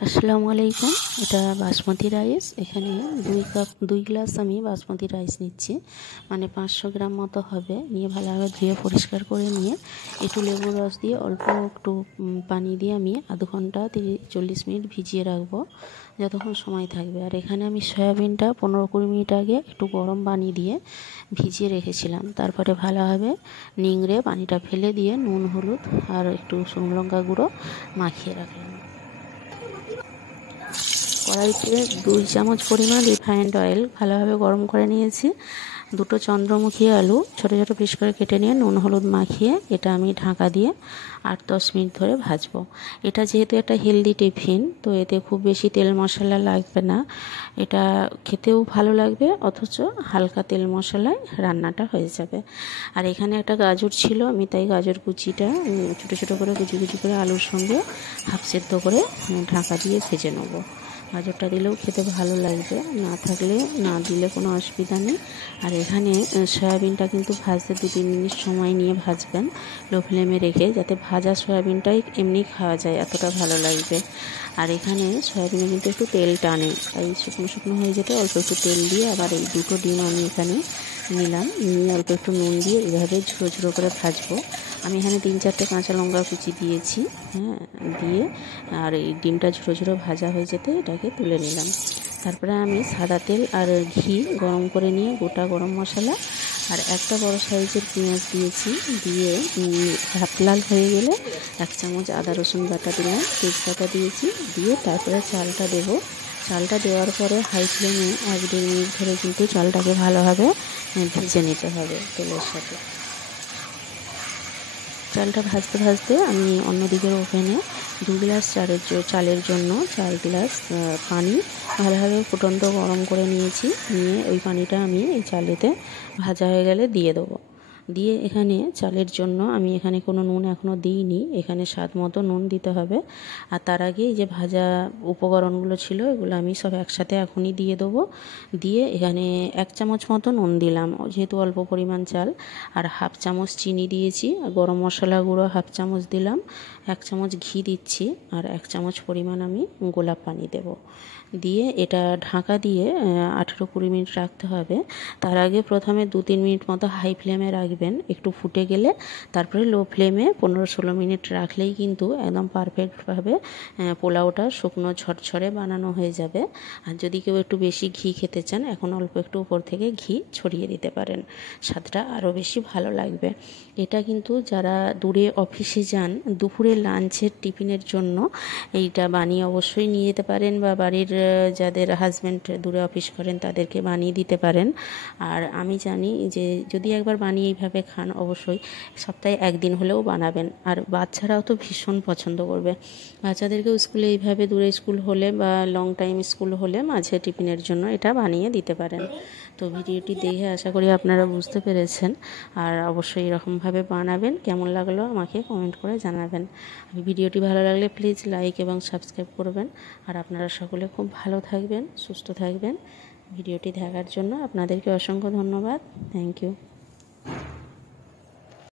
আসসালামু আলাইকুম। এটা বাসমতি রাইস। এখানে 2 গ্লাস আমি বাসমতি রাইস নিচ্ছি, মানে 500 গ্রাম মতো হবে। নিয়ে ভালোভাবে ধুয়ে পরিষ্কার করে নিয়ে একটু লেবুর রস দিয়ে অল্প একটু পানি দিয়ে আমি আধ ঘন্টা 40 মিনিট ভিজিয়ে রাখবো, যতক্ষণ সময় থাকবে। আর এখানে আমি সয়াবিনটা 15-20 মিনিট আগে একটু গরম পানি দিয়ে ভিজিয়ে রেখেছিলাম। তারপরে ভালোভাবে নিংড়ে পানিটা ফেলে দিয়ে নুন, হলুদ আর একটু শুকনো লঙ্কা গুঁড়ো মাখিয়ে রাখলাম। কড়াইতে 2 চামচ পরিমাণ রিফাইন্ড অয়েল ভালোভাবে গরম করে নিয়েছি। 2টো চন্দ্রমুখী আলু ছোটো ছোটো পিস করে কেটে নিয়ে নুন হলুদ মাখিয়ে এটা আমি ঢাকা দিয়ে 8-10 মিনিট ধরে ভাজবো। এটা যেহেতু একটা হেলদি টিফিন, তো এতে খুব বেশি তেল মশলা লাগবে না। এটা খেতেও ভালো লাগবে, অথচ হালকা তেল মশলায় রান্নাটা হয়ে যাবে। আর এখানে একটা গাজর ছিল, আমি তাই গাজর কুচিটা ছোটো ছোটো করে কুচি কুচি করে আলুর সঙ্গে হাফ সেদ্ধ করে ঢাকা দিয়ে ভেজে নেবো। গাজরটা দিলেও খেতে ভালো লাগবে, না থাকলে না দিলে কোনো অসুবিধা নেই। আর এখানে সয়াবিনটা কিন্তু ভাজতে 2-3 মিনিট সময় নিয়ে ভাজবেন, লো ফ্লেমে রেখে, যাতে ভাজা সয়াবিনটাই এমনি খাওয়া যায়, এতটা ভালো লাগবে। আর এখানে সয়াবিনে কিন্তু একটু তেল টানে, তাই শুকনো শুকনো হয়ে যেতে অল্প একটু তেল দিয়ে আবার এই 2টো ডিম আমি এখানে নিলাম, নিয়ে অল্প একটু নুন দিয়ে এভাবে ঝুড়ো ঝুড়ো করে ভাজবো। আমি এখানে 3-4টে কাঁচা লঙ্কা কুচি দিয়েছি, দিয়ে আর এই ডিমটা ঝুড়ো ঝুড়ো ভাজা হয়ে যেতে এটাকে তুলে নিলাম। তারপরে আমি সাদা তেল আর ঘি গরম করে নিয়ে গোটা গরম মশলা আর একটা বড় সাইজের পেঁয়াজ দিয়েছি, দিয়ে হাফ লাল হয়ে গেলে 1 চামচ আদা রসুন বাটা দিলাম, তেজপাতা দিয়েছি, দিয়ে তারপরে চালটা দেবো। চালটা দেওয়ার পরে হাই ফ্লেমে 1-1.5 মিনিট ধরে কিন্তু চালটাকে ভালোভাবে ভেজে নিতে হবে তেলের সাথে। চালটা ভাজতে ভাজতে আমি অন্যদিকের ওভেনে 2 গ্লাস চালের জন্য 4 গ্লাস পানি ভালোভাবে ফুটন্ত গরম করে নিয়েছি। নিয়ে ওই পানিটা আমি এই চালেতে ভাজা হয়ে গেলে দিয়ে দেবো। দিয়ে এখানে চালের জন্য আমি এখানে কোনো নুন এখনও দিইনি, এখানে স্বাদ মতো নুন দিতে হবে। আর তার আগে এই যে ভাজা উপকরণগুলো ছিল এগুলো আমি সব একসাথে এখনই দিয়ে দেবো। দিয়ে এখানে 1 চামচ মতো নুন দিলাম, যেহেতু অল্প পরিমাণ চাল। আর হাফ চামচ চিনি দিয়েছি, আর গরম মশলা গুঁড়ো হাফ চামচ দিলাম, 1 চামচ ঘি দিচ্ছি, আর 1 চামচ পরিমাণ আমি গোলাপ পানি দেব। দিয়ে এটা ঢাকা দিয়ে 18-20 মিনিট রাখতে হবে। তার আগে প্রথমে 2-3 মিনিট মতো হাই ফ্লেমে রাখবেন, একটু ফুটে গেলে তারপরে লো ফ্লেমে 15-16 মিনিট রাখলেই কিন্তু একদম পারফেক্টভাবে পোলাওটা শুকনো ঝরঝরে বানানো হয়ে যাবে। আর যদি কেউ একটু বেশি ঘি খেতে চান, এখন অল্প একটু উপর থেকে ঘি ছড়িয়ে দিতে পারেন, স্বাদটা আরও বেশি ভালো লাগবে। এটা কিন্তু যারা দূরে অফিসে যান, দুপুরে লাঞ্চের টিফিনের জন্য এইটা বানিয়ে অবশ্যই নিয়ে যেতে পারেন, বা বাড়ির যাদের হাজব্যান্ড দূরে অফিস করেন তাদেরকে বানিয়ে দিতে পারেন। আর আমি জানি যে যদি একবার বানিয়ে এইভাবে খান, অবশ্যই সপ্তাহে 1 দিন হলেও বানাবেন। আর বাচ্চারাও তো ভীষণ পছন্দ করবে। বাচ্চাদেরকেও স্কুলে এইভাবে দূরে স্কুল হলে বা লং টাইম স্কুল হলে মাঝে টিফিনের জন্য এটা বানিয়ে দিতে পারেন। তো ভিডিওটি দেখে আশা করি আপনারা বুঝতে পেরেছেন। আর অবশ্যই এরকমভাবে বানাবেন। কেমন লাগলো আমাকে কমেন্ট করে জানাবেন। ভিডিওটি ভালো লাগলে প্লিজ লাইক এবং সাবস্ক্রাইব করবেন। আর আপনারা সকলে খুব ভালো থাকবেন, সুস্থ থাকবেন। ভিডিওটি দেখার জন্য আপনাদেরকে অসংখ্য ধন্যবাদ। Thank you.